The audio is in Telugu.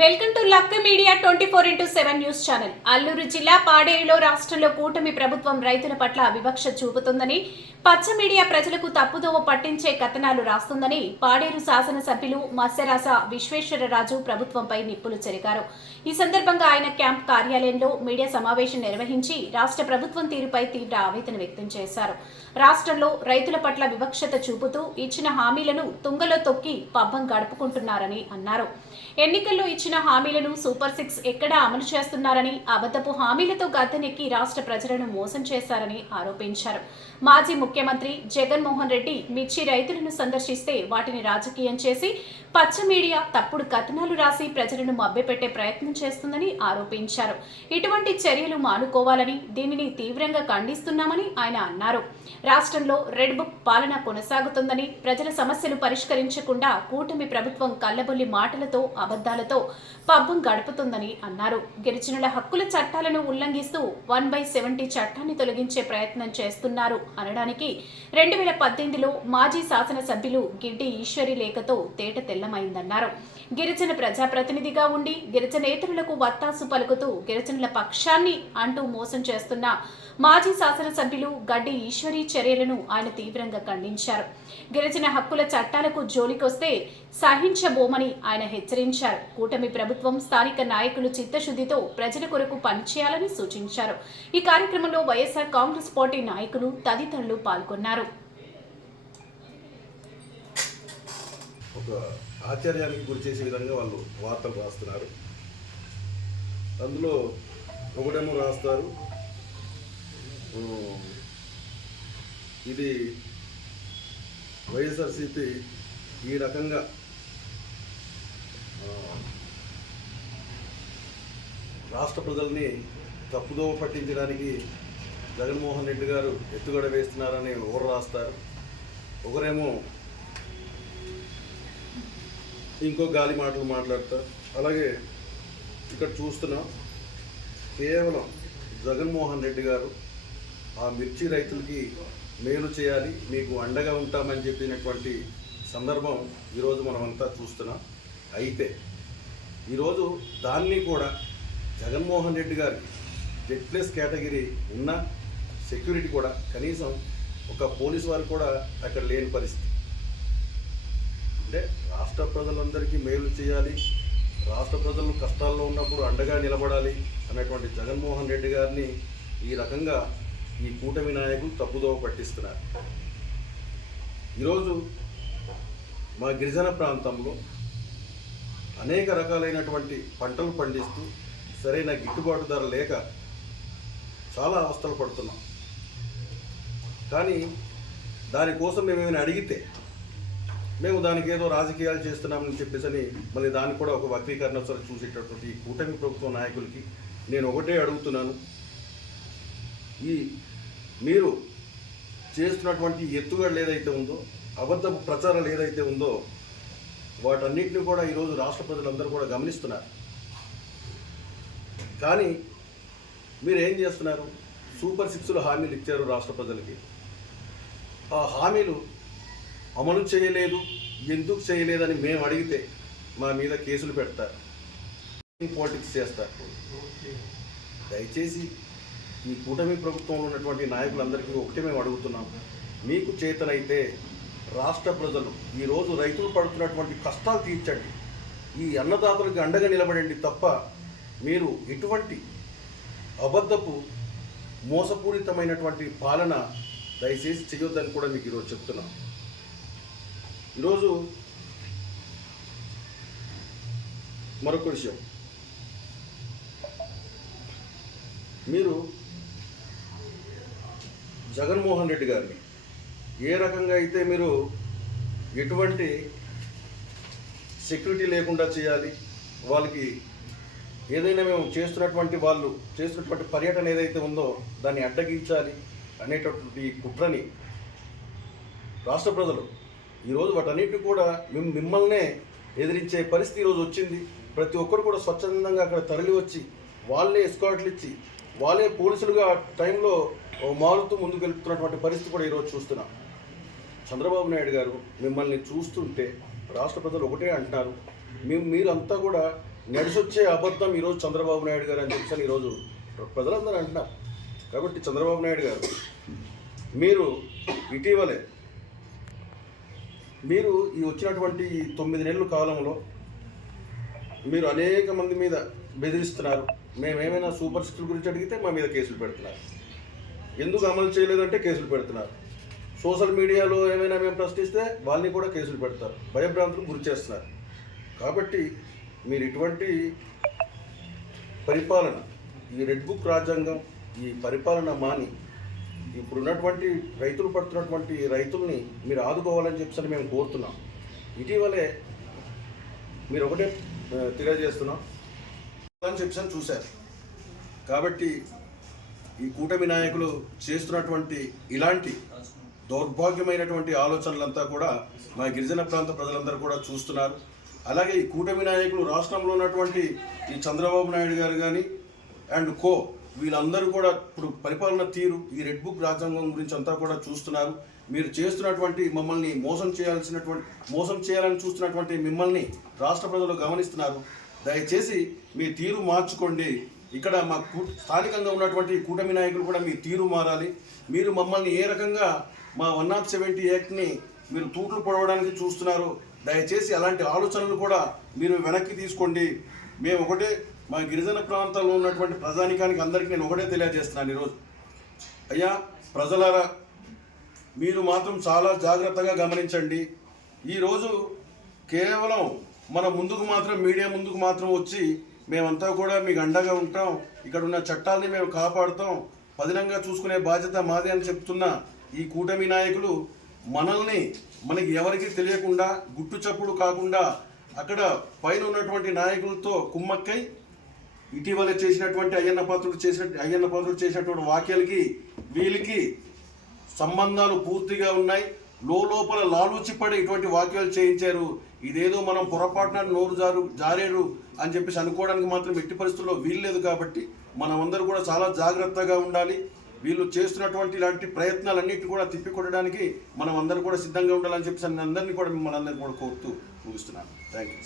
Welcome to Lakka media twenty four into seven news channel. Alluri జిల్లా పాడేరులో రాష్ట్రంలో కూటమి ప్రభుత్వం రైతుల పట్ల వివక్ష చూపుతుందని పచ్చ మీడియా ప్రజలకు తప్పుదోవ పట్టించే కథనాలు రాస్తుందని పాడేరు శాసనసభ్యులు మత్స్యరాస విశ్వేశ్వరరాజు ప్రభుత్వంపై నిప్పులు చెరిగారు. ఈ సందర్భంగా ఆయన క్యాంప్ కార్యాలయంలో మీడియా సమావేశం నిర్వహించి రాష్ట్ర ప్రభుత్వం తీరుపై తీవ్ర ఆవేదన వ్యక్తం చేశారు. రాష్ట్రంలో రైతుల పట్ల వివక్షత చూపుతూ ఇచ్చిన హామీలను తుంగలో తొక్కి పబ్బం గడుపుకుంటున్నారని అన్నారు. ఎన్నికల్లో ఇచ్చిన హామీలను సూపర్ సిక్స్ ఎక్కడా అమలు చేస్తున్నారని అబద్ధపు హామీలతో గద్దెనెక్కి రాష్ట్ర ప్రజలను మోసం చేశారని ఆరోపించారు. మాజీ ముఖ్యమంత్రి జగన్మోహన్ రెడ్డి మిర్చి రైతులను సందర్శిస్తే వాటిని రాజకీయం చేసి పచ్చ మీడియా తప్పుడు కథనాలు రాసి ప్రజలను మభ్యపెట్టే ప్రయత్నం చేస్తుందని ఆరోపించారు. ఇటువంటి చర్యలు మానుకోవాలని దీనిని తీవ్రంగా ఖండిస్తున్నామని ఆయన అన్నారు. రాష్ట్రంలో రెడ్ బుక్ పాలన కొనసాగుతుందని ప్రజల సమస్యలు పరిష్కరించకుండా కూటమి ప్రభుత్వం కళ్ళబొల్లి మాటలతో అబద్ధాలతో పబ్బం గడుపుతుందని అన్నారు. గిరిజనుల హక్కుల చట్టాలను ఉల్లంఘిస్తూ వన్ బై సెవెంటీ చట్టాన్ని తొలగించే ప్రయత్నం చేస్తున్నారు. అనడానికి రెండు వేల పద్దెనిమిదిలో మాజీ శాసనసభ్యులు గిడ్డి ఈశ్వరి లేఖతో తేట తెల్లమైందన్నారు. గిరిజన ప్రజాప్రతినిధిగా ఉండి గిరిజనేతరులకు వత్తాసు పలుకుతూ గిరిజనుల పక్షాన్ని అంటూ మోసం చేస్తున్న మాజీ శాసనసభ్యులు గడ్డి ఈశ్వరి చర్యలను ఆయన తీవ్రంగా ఖండించారు. గిరిజన హక్కుల చట్టాలకు జోలికొస్తే సహించబోమని ఆయన హెచ్చరించారు. కూటమి ప్రభుత్వం స్థానిక నాయకులు చిత్తశుద్ధితో ప్రజల కొరకు పనిచేయాలని సూచించారు. ఈ కార్యక్రమంలో వైఎస్ఆర్ కాంగ్రెస్ పార్టీ నాయకులు తదితరులు పాల్గొన్నారు. ఒక ఆశ్చర్యానికి గురి చేసే విధంగా వాళ్ళు వార్తలు రాస్తున్నారు. అందులో ఒకటేమో రాస్తారు. ఇది వైఎస్ఆర్సీపీ ఈ రకంగా. రాష్ట్ర ప్రజల్ని తప్పుదోవ పట్టించడానికి జగన్మోహన్ రెడ్డి గారు ఎత్తుగడ వేస్తున్నారని ఒకరు రాస్తారు? ఒకరేమో ఇంకో గాలి మాటలు మాట్లాడతారు. అలాగే ఇక్కడ చూస్తున్నాం కేవలం జగన్మోహన్ రెడ్డి గారు ఆ మిర్చి రైతులకి మేలు చేయాలి మీకు అండగా ఉంటామని చెప్పినటువంటి సందర్భం ఈరోజు మనమంతా చూస్తున్నాం. అయితే ఈరోజు దాన్ని కూడా జగన్మోహన్ రెడ్డి గారికి జెడ్ ప్లస్ కేటగిరీ ఉన్న సెక్యూరిటీ కూడా కనీసం ఒక పోలీస్ వారు కూడా అక్కడ లేని పరిస్థితి. అంటే రాష్ట్ర ప్రజలందరికీ మేలు చేయాలి రాష్ట్ర ప్రజలు కష్టాల్లో ఉన్నప్పుడు అండగా నిలబడాలి అనేటువంటి జగన్మోహన్ రెడ్డి గారిని ఈ రకంగా ఈ కూటమి నాయకులు తప్పుదోవ పట్టిస్తున్నారు. ఈరోజు మా గిరిజన ప్రాంతంలో అనేక రకాలైనటువంటి పంటలు పండిస్తూ సరైన గిట్టుబాటు ధర లేక చాలా అవస్థలు పడుతున్నాం. కానీ దానికోసం మేము ఏమైనా అడిగితే మేము దానికి ఏదో రాజకీయాలు చేస్తున్నామని చెప్పేసి అని మళ్ళీ దాన్ని కూడా ఒక వక్రీకరణ సరే చూసేటటువంటి ఈ కూటమి ప్రభుత్వ నాయకులకి నేను ఒకటే అడుగుతున్నాను. ఈ మీరు చేస్తున్నటువంటి ఎత్తుగడలు ఏదైతే ఉందో అబద్ధపు ప్రచారాలు ఏదైతే ఉందో వాటన్నిటిని కూడా ఈరోజు రాష్ట్ర ప్రజలందరూ కూడా గమనిస్తున్నారు. కానీ మీరు ఏం చేస్తున్నారు? సూపర్ సిక్స్లో హామీలు ఇచ్చారు రాష్ట్ర ప్రజలకి. ఆ హామీలు అమలు చేయలేదు ఎందుకు చేయలేదని మేము అడిగితే మా మీద కేసులు పెడతారు. పాలిటిక్స్ చేస్తారు. దయచేసి ఈ కూటమి ప్రభుత్వంలో ఉన్నటువంటి నాయకులందరికీ ఒకటే మేము అడుగుతున్నాం. మీకు చేతనైతే రాష్ట్ర ప్రజలు ఈరోజు రైతులు పడుతున్నటువంటి కష్టాలు తీర్చండి. ఈ అన్నదాతలకు అండగా నిలబడండి తప్ప మీరు ఎటువంటి అబద్ధపు మోసపూరితమైనటువంటి పాలన దయచేసి చేయొద్దని కూడా మీకు ఈరోజు చెప్తున్నాం. ఈరోజు మరొక విషయం. మీరు జగన్మోహన్ రెడ్డి గారిని. ఏ రకంగా అయితే మీరు ఎటువంటి సెక్యూరిటీ లేకుండా చేయాలి వాళ్ళకి ఏదైనా మేము చేస్తున్నటువంటి వాళ్ళు చేస్తున్నటువంటి పర్యటన ఏదైతే ఉందో దాన్ని అడ్డగించాలి అనేటటువంటి కుట్రని రాష్ట్ర ప్రజలు ఈరోజు వాటన్నిటిని కూడా మేము మిమ్మల్నే ఎదిరించే పరిస్థితి ఈరోజు వచ్చింది. ప్రతి ఒక్కరు కూడా స్వచ్ఛందంగా అక్కడ తరలి వచ్చి వాళ్ళే ఎస్కాట్లు ఇచ్చి వాళ్ళే పోలీసులుగా టైంలో మారుతూ ముందుకు వెళ్తున్నటువంటి పరిస్థితి కూడా ఈరోజు చూస్తున్నాం. చంద్రబాబు నాయుడు గారు మిమ్మల్ని చూస్తుంటే రాష్ట్ర ప్రజలు ఒకటే అంటున్నారు మేము మీరంతా కూడా నడిచొచ్చే అబద్ధం ఈరోజు చంద్రబాబు నాయుడు గారు అని చెప్పి ఈరోజు ప్రజలందరూ అంటున్నారు. కాబట్టి చంద్రబాబు నాయుడు గారు మీరు ఇటీవలే మీరు ఈ వచ్చినటువంటి ఈ తొమ్మిది నెలల కాలంలో మీరు అనేక మంది మీద బెదిరిస్తున్నారు. మేమేమైనా సూపర్ స్టిల్ గురించి అడిగితే మా మీద కేసులు పెడుతున్నారు. ఎందుకు అమలు చేయలేదంటే కేసులు పెడుతున్నారు. సోషల్ మీడియాలో ఏమైనా మేము ప్రశ్నిస్తే వాళ్ళని కూడా కేసులు పెడతారు. భయభ్రాంతులకు గురి చేస్తున్నారు. కాబట్టి మీరు ఇటువంటి పరిపాలన ఈ రెడ్ బుక్ రాజ్యాంగం ఈ పరిపాలన మాని ఇప్పుడున్నటువంటి రైతులు పడుతున్నటువంటి రైతుల్ని మీరు ఆదుకోవాలని చెప్పి మేము కోరుతున్నాం. ఇటీవలే మీరు ఒకటే తెలియజేస్తున్నాం. అని చూశారు. కాబట్టి ఈ కూటమి నాయకులు చేస్తున్నటువంటి ఇలాంటి దౌర్భాగ్యమైనటువంటి ఆలోచనలంతా కూడా మా గిరిజన ప్రాంత ప్రజలందరూ కూడా చూస్తున్నారు. అలాగే ఈ కూటమి నాయకులు రాష్ట్రంలో ఉన్నటువంటి ఈ చంద్రబాబు నాయుడు గారు కానీ అండ్ కో వీళ్ళందరూ కూడా ఇప్పుడు పరిపాలన తీరు ఈ రెడ్ బుక్ రాజ్యాంగం గురించి అంతా కూడా చూస్తున్నారు. మీరు చేస్తున్నటువంటి మమ్మల్ని మోసం చేయాల్సినటువంటి మోసం చేయాలని చూస్తున్నటువంటి మిమ్మల్ని రాష్ట్ర ప్రజలు గమనిస్తున్నారు. దయచేసి మీ తీరు మార్చుకోండి. ఇక్కడ మా స్థానికంగా ఉన్నటువంటి కూటమి నాయకులు కూడా మీ తీరు మారాలి. మీరు మమ్మల్ని ఏ రకంగా మా వన్ నాట్ సెవెంటీ యాక్ట్ని మీరు తూట్లు పొడవడానికి చూస్తున్నారు దయచేసి అలాంటి ఆలోచనలు కూడా మీరు వెనక్కి తీసుకోండి. మేము ఒకటే మా గిరిజన ప్రాంతాల్లో ఉన్నటువంటి ప్రజానికానికి అందరికీ నేను ఒకటే తెలియజేస్తున్నాను ఈరోజు. అయ్యా ప్రజలారా మీరు మాత్రం చాలా జాగ్రత్తగా గమనించండి. ఈరోజు కేవలం మన ముందుకు మాత్రం మీడియా ముందుకు మాత్రం వచ్చి మేమంతా కూడా మీకు అండగా ఉంటాం. ఇక్కడ ఉన్న చట్టాలని మేము కాపాడుతాం. పదినంగా చూసుకునే బాధ్యత మాది అని చెప్తున్న ఈ కూటమి నాయకులు మనల్ని మనకి ఎవరికి తెలియకుండా గుట్టు చప్పుడు కాకుండా అక్కడ పైన ఉన్నటువంటి నాయకులతో కుమ్మక్కై ఇటీవల చేసినటువంటి అయ్యన్న పాత్రుడు చేసిన అయ్యన్న పాత్రుడు చేసినటువంటి వాక్యాలకి వీళ్ళకి సంబంధాలు పూర్తిగా ఉన్నాయి. లోపల లాలూచి పడి ఇటువంటి వాక్యాలు చేయించారు. ఇదేదో మనం పొరపాటున నోరు జారు జారేరు అని చెప్పేసి అనుకోవడానికి మాత్రం ఎట్టి పరిస్థితుల్లో వీల్లేదు కాబట్టి మనమందరూ కూడా చాలా జాగ్రత్తగా ఉండాలి. వీళ్ళు చేస్తున్నటువంటి ఇలాంటి ప్రయత్నాలన్నిటి కూడా తిప్పికొట్టడానికి మనం అందరూ కూడా సిద్ధంగా ఉండాలని చెప్పేసి అందరినీ కూడా మిమ్మల్ని అందరినీ కూడా కోరుతూ ముగిస్తున్నాను. Thank you